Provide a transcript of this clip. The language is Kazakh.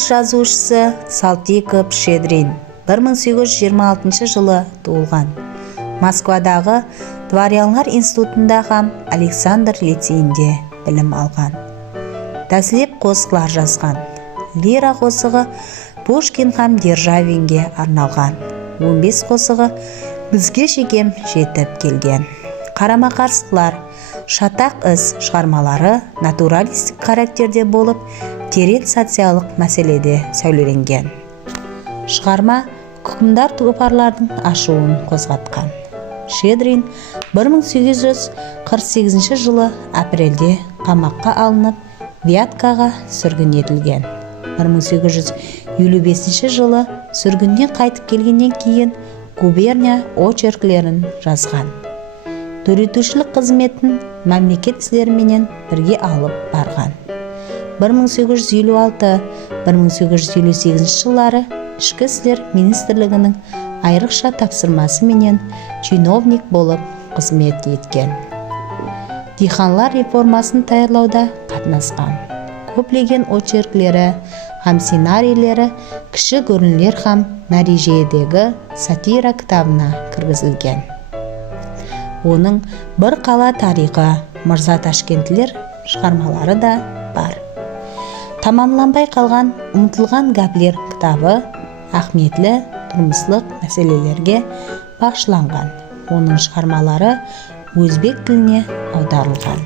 орыс жазушысы Салтыков Щедрин 1826 жылы туылған. Москвадағы Дворянлар институтында һәм Александр лицейінде білім алған. Тәсілеп қосқылар жазған. Лира қосығы Пушкин һәм Державинге арналған. 15 қосығы бізге шекем жетіп келген. Қарама-қарсылар, шатақ іс шығармалары натуралистік характерде болып, терең социалық мәселеде сөйленген. Шығарма күкімдар тұлпарлардың ашуын қозғатқан. Щедрин 1848 жылы апрельде қамаққа алынып, Вяткаға сүргін етілген. 1855 жылы сүргіннен қайтып келгеннен кейін губерния очерклерін жазған. Төретушілік қызметін мемлекет істеріменен бірге алып барған. 1856-1858 жыллары ішкі істер министрлігінің айрықша тапсырмасы менен чиновник болып қызмет еткен. Диханлар реформасын таярлауда қатынасқан. Көплеген очерклері һәм сценарийлері кіші көрінілер һәм нәтижедегі сатира кітабына кіргізілген. Оның бір қала тарихы, Мырза Ташкентлер шығармалары да бар. Тамамланбай қалған ұмытылған гәплер кітабы ахметлі тұрмыслық мәселелерге бағышталған. Оның шығармалары өзбек тіліне аударылған.